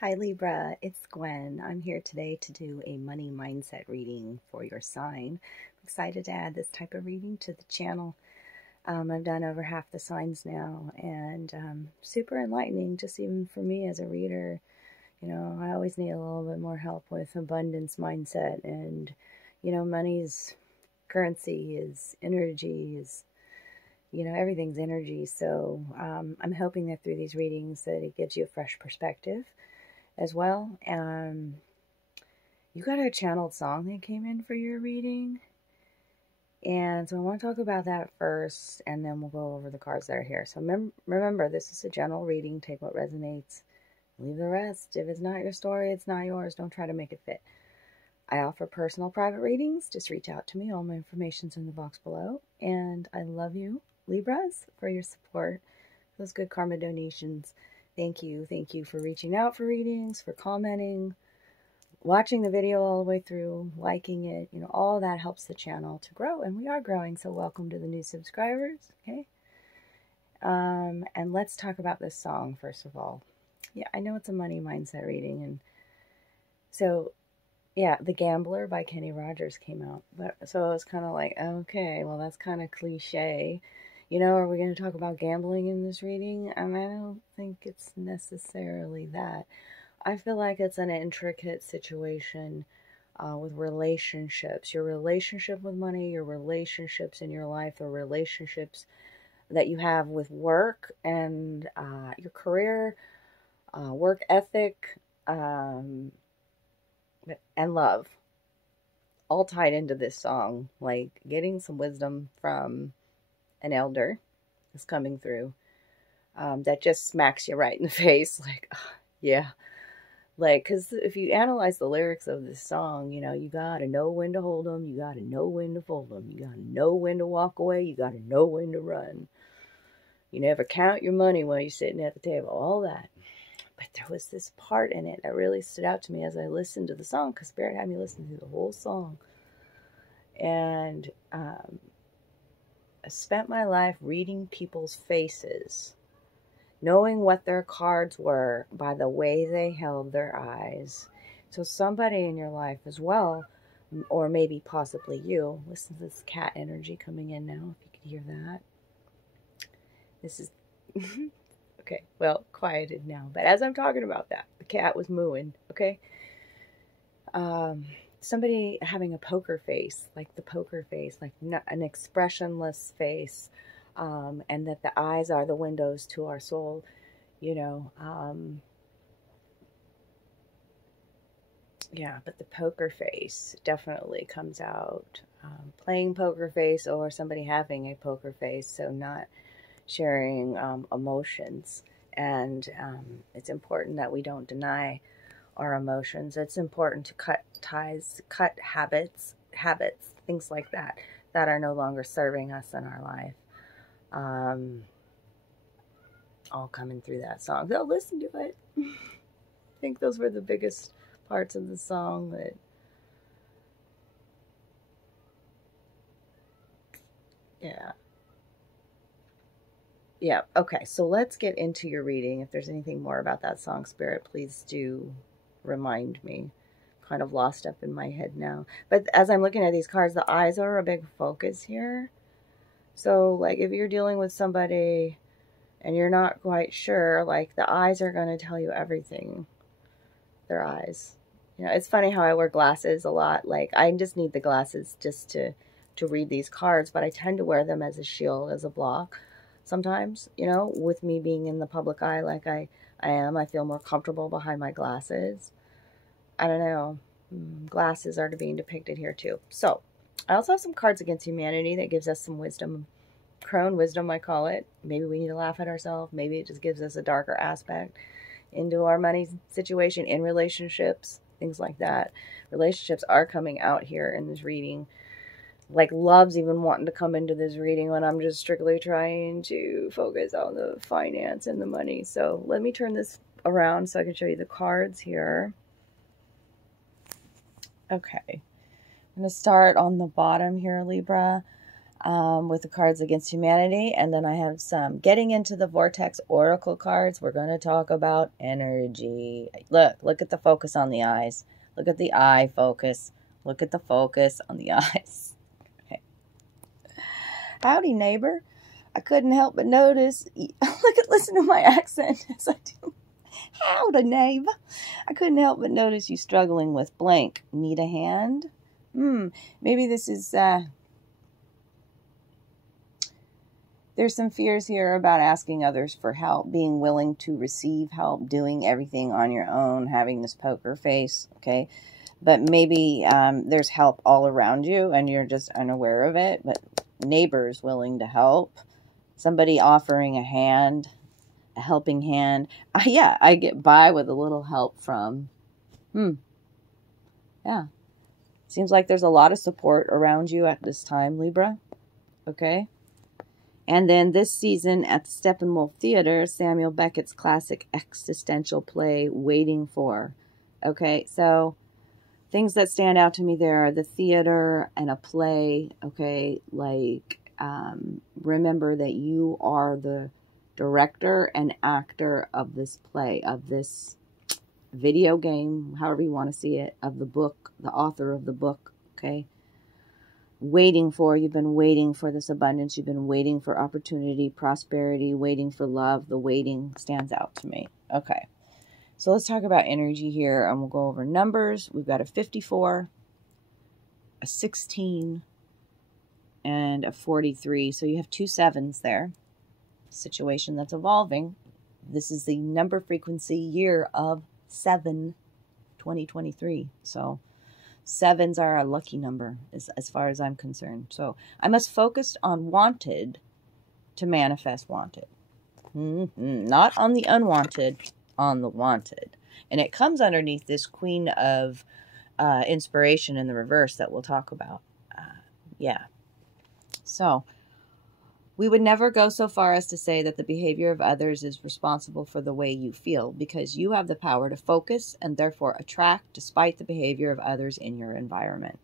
Hi Libra, it's Gwen. I'm here today to do a money mindset reading for your sign. I'm excited to add this type of reading to the channel. I've done over half the signs now, and super enlightening just even for me as a reader. You know, I always need a little bit more help with abundance mindset, and money's currency is energy, is everything's energy. So I'm hoping that through these readings that it gives you a fresh perspective as well. You got a channeled song that came in for your reading, and so I want to talk about that first, and then we'll go over the cards that are here. So remember, this is a general reading. Take what resonates, leave the rest. If it's not your story, it's not yours. Don't try to make it fit. I offer personal private readings. Just reach out to me. All my information's in the box below. And I love you, Libras, for your support, those good karma donations. Thank you. Thank you for reaching out for readings, for commenting, watching the video all the way through, liking it. You know, all that helps the channel to grow, and we are growing, so welcome to the new subscribers, okay? And let's talk about this song, first of all. Yeah, I know it's a money mindset reading, and so, yeah, The Gambler by Kenny Rogers came out. So I was kind of like, okay, well, that's kind of cliche. You know, are we going to talk about gambling in this reading? And I don't think it's necessarily that. I feel like it's an intricate situation with relationships. Your relationship with money, your relationships in your life, the relationships that you have with work and your career, work ethic, and love. All tied into this song. Like getting some wisdom from an elder is coming through that just smacks you right in the face, like, yeah, like, because if you analyze the lyrics of this song, you know, you gotta know when to hold them, you gotta know when to fold them, you gotta know when to walk away, you gotta know when to run, you never count your money while you're sitting at the table, all that. But there was this part in it that really stood out to me as I listened to the song, because Spirit had me listen to the whole song. And I spent my life reading people's faces, knowing what their cards were by the way they held their eyes. So somebody in your life as well, or maybe possibly you, listen to this cat energy coming in now, if you could hear that. This is, okay, well, quieted now. But as I'm talking about that, the cat was mooing, okay? Somebody having a poker face, like the poker face, like an expressionless face, and that the eyes are the windows to our soul, you know. Yeah, but the poker face definitely comes out. Playing poker face or somebody having a poker face, so not sharing emotions. And it's important that we don't deny our emotions. It's important to cut ties, cut habits, things like that are no longer serving us in our life. All coming through that song. So listen to it. I think those were the biggest parts of the song that yeah. Okay, so let's get into your reading. If there's anything more about that song, Spirit, please do remind me. Kind of lost up in my head now. But as I'm looking at these cards, the eyes are a big focus here. So, like, if you're dealing with somebody and you're not quite sure, like, the eyes are going to tell you everything. Their eyes. You know, it's funny how I wear glasses a lot. Like, I just need the glasses just to read these cards, but I tend to wear them as a shield, as a block. Sometimes, you know, with me being in the public eye like I am, I feel more comfortable behind my glasses. I don't know. Glasses are being depicted here too. So, I also have some cards against humanity that gives us some wisdom. Crone wisdom, I call it. Maybe we need to laugh at ourselves. Maybe it just gives us a darker aspect into our money situation in relationships, things like that. Relationships are coming out here in this reading. Like, love's even wanting to come into this reading when I'm just strictly trying to focus on the finance and the money. So let me turn this around so I can show you the cards here. Okay. I'm going to start on the bottom here, Libra. with the cards against humanity. And then I have some getting into the vortex oracle cards. We're going to talk about energy. Look at the focus on the eyes. Look at the eye focus. Look at the focus on the eyes. Okay. Howdy, neighbor. I couldn't help but notice. Listen to my accent as I do. Howdy, neighbor. I couldn't help but notice you struggling with blank. Need a hand? Maybe this is, there's some fears here about asking others for help, being willing to receive help, doing everything on your own, having this poker face, okay? But maybe there's help all around you and you're just unaware of it, but neighbors willing to help, somebody offering a hand, a helping hand. Yeah, I get by with a little help from, yeah. Seems like there's a lot of support around you at this time, Libra, okay? And then this season at the Steppenwolf Theater, Samuel Beckett's classic existential play, Waiting For. Okay, so things that stand out to me there are the theater and a play, okay? Like, remember that you are the director and actor of this play, of this video game, however you want to see it, of the book, the author of the book, okay? Waiting for, you've been waiting for this abundance, you've been waiting for opportunity, prosperity, waiting for love. The waiting stands out to me. Okay, so let's talk about energy here, and we'll go over numbers. We've got a 54, a 16, and a 43. So you have 2 sevens there. Situation that's evolving. This is the number frequency year of 7, 2023. So 7s are a lucky number as far as I'm concerned. So I must focus on wanted to manifest wanted. Not on the unwanted, on the wanted. And it comes underneath this Queen of Inspiration in the reverse that we'll talk about. Yeah. So we would never go so far as to say that the behavior of others is responsible for the way you feel, because you have the power to focus and therefore attract despite the behavior of others in your environment.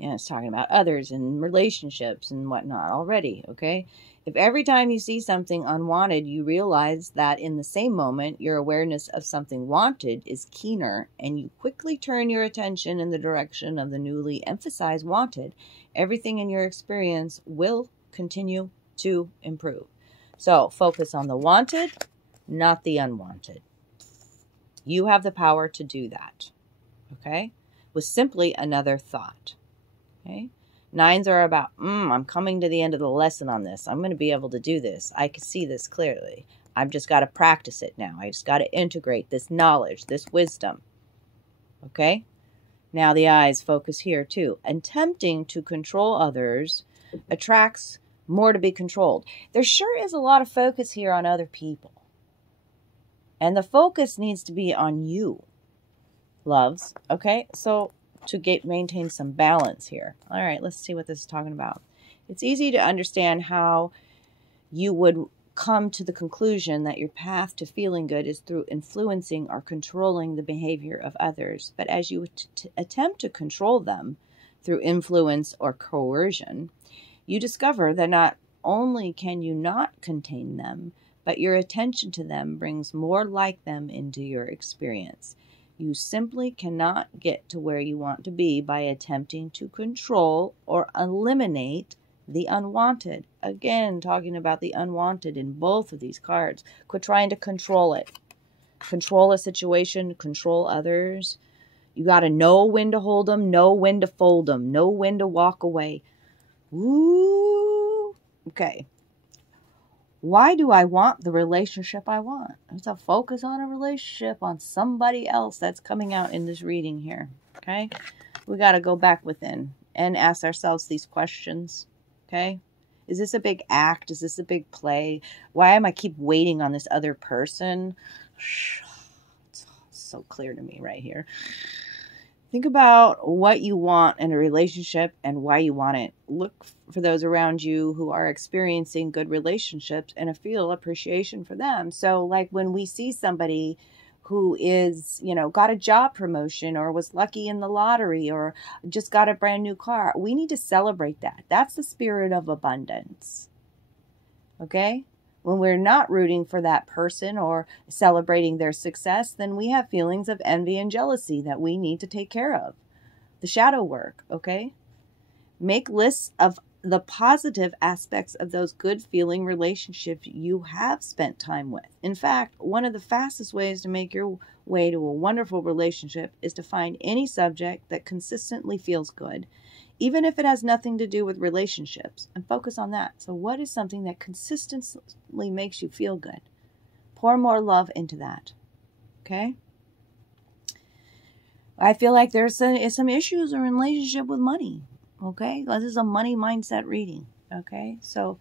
And it's talking about others and relationships and whatnot already, okay? If every time you see something unwanted, you realize that in the same moment, your awareness of something wanted is keener, and you quickly turn your attention in the direction of the newly emphasized wanted, everything in your experience will continue to improve. So focus on the wanted, not the unwanted. You have the power to do that, okay? With simply another thought, okay? 9s are about, I'm coming to the end of the lesson on this. I'm going to be able to do this. I can see this clearly. I've just got to practice it now. I just got to integrate this knowledge, this wisdom, okay? Now the eyes focus here too. Attempting to control others attracts more to be controlled. There sure is a lot of focus here on other people. And the focus needs to be on you, loves. Okay, so to maintain some balance here. All right, let's see what this is talking about. It's easy to understand how you would come to the conclusion that your path to feeling good is through influencing or controlling the behavior of others. But as you attempt to control them through influence or coercion, you discover that not only can you not contain them, but your attention to them brings more like them into your experience. You simply cannot get to where you want to be by attempting to control or eliminate the unwanted. Again, talking about the unwanted in both of these cards. Quit trying to control it. Control a situation, control others. You got to know when to hold them, know when to fold them, know when to walk away. Ooh, okay. Why do I want the relationship I want? It's a focus on a relationship, on somebody else that's coming out in this reading here, okay? We got to go back within and ask ourselves these questions, okay? Is this a big act? Is this a big play? Why am I keep waiting on this other person? It's so clear to me right here. Think about what you want in a relationship and why you want it. Look for those around you who are experiencing good relationships and feel appreciation for them. So like when we see somebody who is, you know, got a job promotion or was lucky in the lottery or just got a brand new car. We need to celebrate that. That's the spirit of abundance. Okay? When we're not rooting for that person or celebrating their success, then we have feelings of envy and jealousy that we need to take care of. The shadow work, okay? Make lists of the positive aspects of those good feeling relationships you have spent time with. In fact, one of the fastest ways to make your way to a wonderful relationship is to find any subject that consistently feels good, even if it has nothing to do with relationships, and focus on that. So what is something that consistently makes you feel good? Pour more love into that, okay? I feel like there's some issues in relationship with money, okay? This is a money mindset reading, okay? So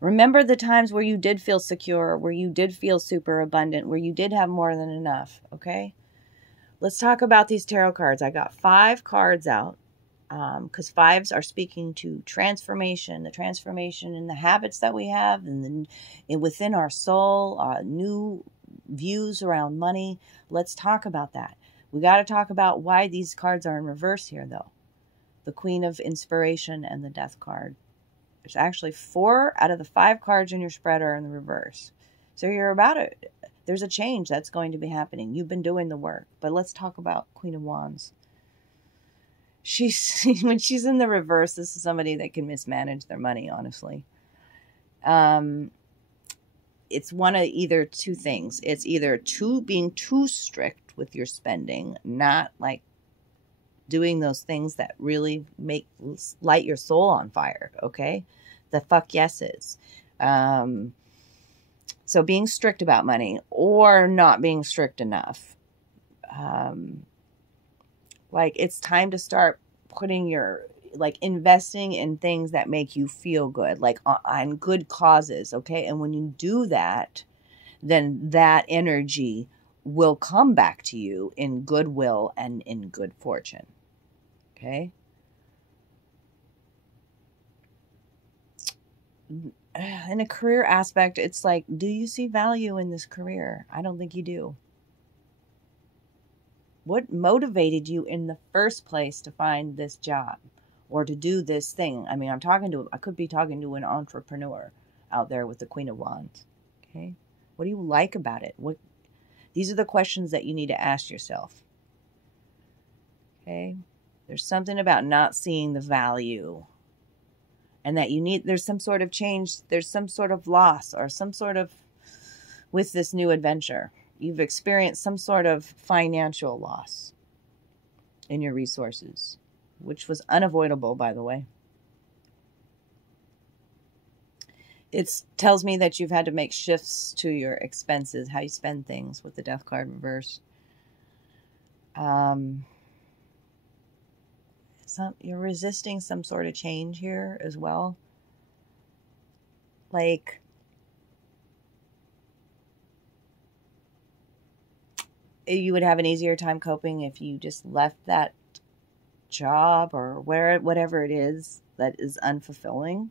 remember the times where you did feel secure, where you did feel super abundant, where you did have more than enough, okay? Let's talk about these tarot cards. I got 5 cards out because 5s are speaking to transformation, the transformation in the habits that we have and within our soul, new views around money. Let's talk about that. We got to talk about why these cards are in reverse here, though. The Queen of Inspiration and the Death card. There's actually 4 out of the 5 cards in your spread are in the reverse. So you're about it. There's a change that's going to be happening. You've been doing the work. But let's talk about Queen of Wands. When she's in the reverse, this is somebody that can mismanage their money, honestly. It's one of either two things. It's either being too strict with your spending, not like doing those things that really light your soul on fire, okay? The fuck yeses. So being strict about money or not being strict enough. Like it's time to start putting investing in things that make you feel good, like on good causes, okay? And when you do that, then that energy will come back to you in goodwill and in good fortune, okay? In a career aspect, it's like, do you see value in this career? I don't think you do. What motivated you in the first place to find this job or to do this thing? I mean, I could be talking to an entrepreneur out there with the Queen of Wands. Okay. What do you like about it? These are the questions that you need to ask yourself. Okay. There's something about not seeing the value and that there's some sort of change. There's some sort of loss or some sort of, with this new adventure. You've experienced some sort of financial loss in your resources, which was unavoidable, by the way. It tells me that you've had to make shifts to your expenses, how you spend things with the Death card reverse. You're resisting some sort of change here as well. Like, you would have an easier time coping if you just left that job or whatever it is that is unfulfilling.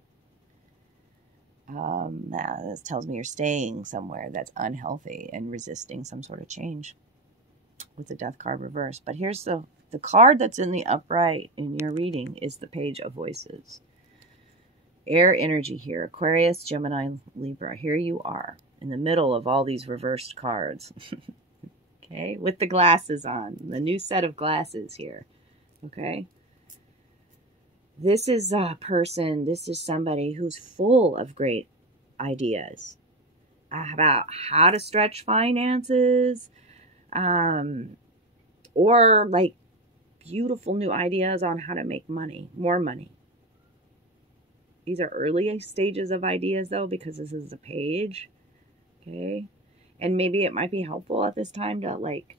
This tells me you're staying somewhere that's unhealthy and resisting some sort of change with the Death card reverse. But here's the card that's in the upright in your reading is the Page of Voices. Air energy here. Aquarius, Gemini, Libra. Here you are in the middle of all these reversed cards. Okay, with the glasses on, the new set of glasses here, okay? This is a person, this is somebody who's full of great ideas about how to stretch finances, or like beautiful new ideas on how to make money, more money. These are early stages of ideas though, because this is a page, okay? And maybe it might be helpful at this time to, like,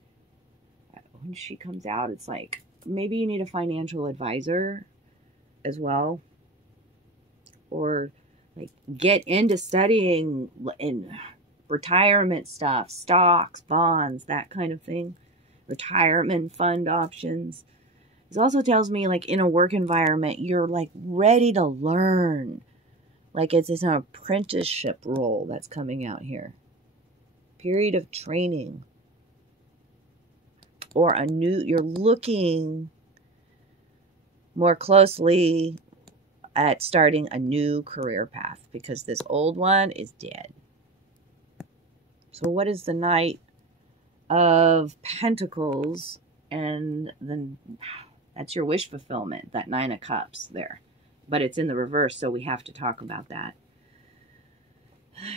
when she comes out, it's like, maybe you need a financial advisor as well. Or, like, get into studying in retirement stuff, stocks, bonds, that kind of thing. Retirement fund options. This also tells me, like, in a work environment, you're, like, ready to learn. Like, it's an apprenticeship role that's coming out here. Period of training. or a new, you're looking more closely at starting a new career path because this old one is dead. So what is the Knight of Pentacles? And then that's your wish fulfillment, that 9 of Cups there. But it's in the reverse, so we have to talk about that.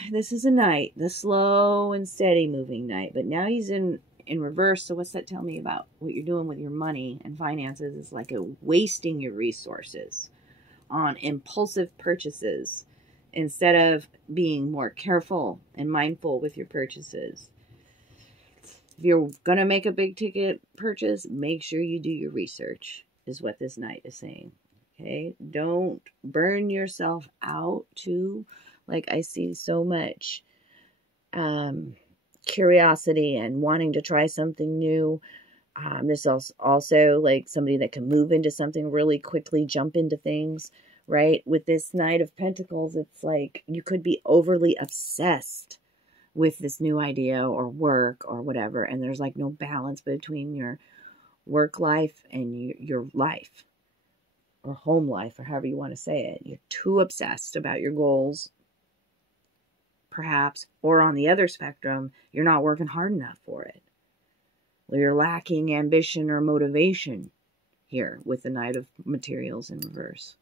This is a Knight, the slow and steady moving Knight. But now he's in reverse, so what's that tell me about what you're doing with your money and finances? Is like wasting your resources on impulsive purchases instead of being more careful and mindful with your purchases. If you're going to make a big ticket purchase, make sure you do your research, is what this Knight is saying. Okay? Don't burn yourself out too. Like I see so much curiosity and wanting to try something new. This is also like somebody that can move into something really quickly, jump into things, right? With this Knight of Pentacles, it's like you could be overly obsessed with this new idea or work or whatever, and there's like no balance between your work life and your life or home life, or however you want to say it. You're too obsessed about your goals, perhaps, or on the other spectrum, you're not working hard enough for it. You're lacking ambition or motivation here with the Knight of Materials in reverse.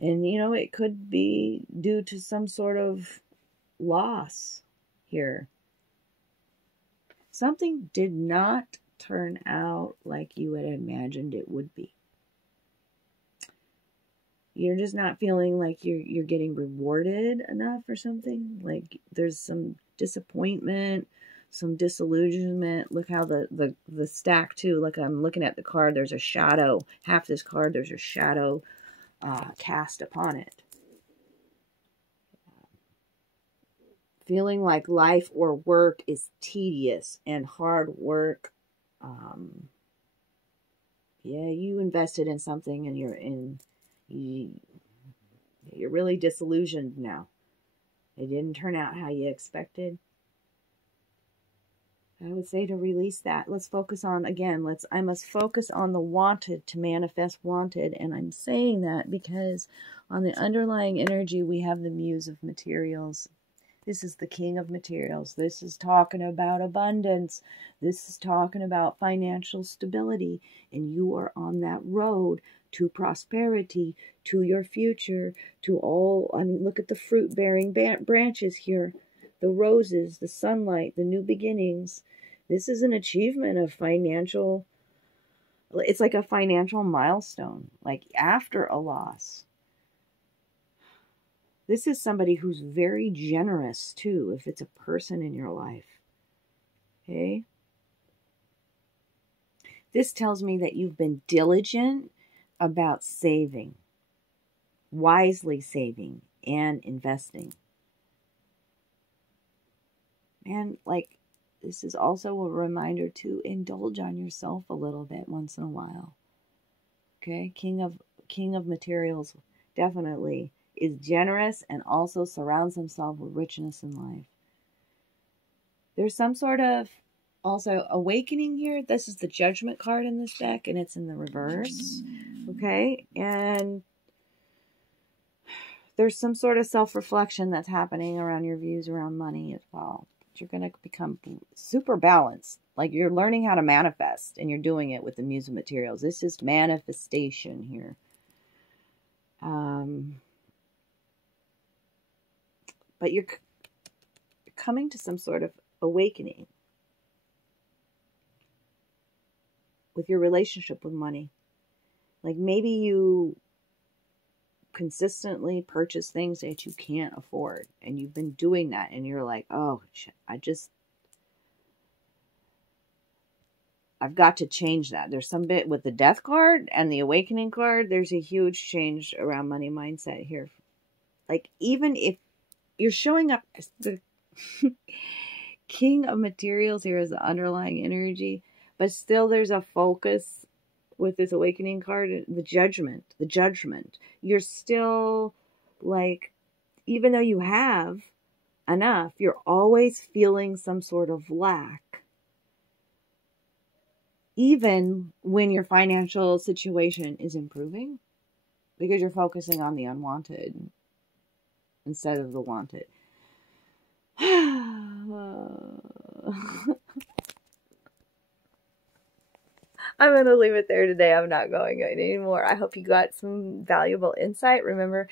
And, you know, it could be due to some sort of loss here. Something did not turn out like you had imagined it would be. You're just not feeling like you're getting rewarded enough or something. Like there's some disappointment, some disillusionment. Look how the stack too. Like I'm looking at the card. There's a shadow. Half this card, there's a shadow cast upon it. Feeling like life or work is tedious and hard work. Yeah, you invested in something and you're really disillusioned now. It didn't turn out how you expected. I would say to release that. Let's focus on, again, I must focus on the wanted to manifest wanted. And I'm saying that because on the underlying energy, we have the Muse of Materials. This is the King of Materials. This is talking about abundance. This is talking about financial stability. And you are on that road to prosperity, to your future, to all. I mean, look at the fruit-bearing branches here. The roses, the sunlight, the new beginnings. This is an achievement of financial. It's like a financial milestone, like after a loss. This is somebody who's very generous, too, if it's a person in your life. Okay? This tells me that you've been diligent about saving, wisely saving, and investing. And, like, this is also a reminder to indulge on yourself a little bit once in a while. Okay? King of Materials, definitely is generous and also surrounds himself with richness in life. There's some sort of also awakening here. This is the Judgment card in this deck, and it's in the reverse. Okay? And there's some sort of self-reflection that's happening around your views around money as well. You're going to become super balanced. Like you're learning how to manifest, and you're doing it with the Muse of Materials. This is manifestation here. But you're coming to some sort of awakening with your relationship with money. Like maybe you consistently purchase things that you can't afford, and you've been doing that, and you're like, oh shit, I've got to change that. There's some bit with the Death card and the Awakening card. There's a huge change around money mindset here. Like even if you're showing up as the King of Materials here as the underlying energy, but still there's a focus with this Awakening card, the judgment. You're still like, even though you have enough, you're always feeling some sort of lack. even when your financial situation is improving, because you're focusing on the unwanted instead of the wanted. I'm going to leave it there today. I'm not going anymore. I hope you got some valuable insight. Remember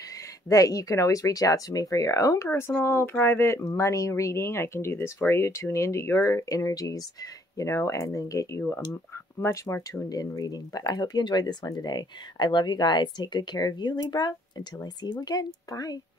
that you can always reach out to me for your own personal, private money reading. I can do this for you. Tune into your energies, you know, and then get you a much more tuned in reading. But I hope you enjoyed this one today. I love you guys. Take good care of you, Libra. Until I see you again. Bye.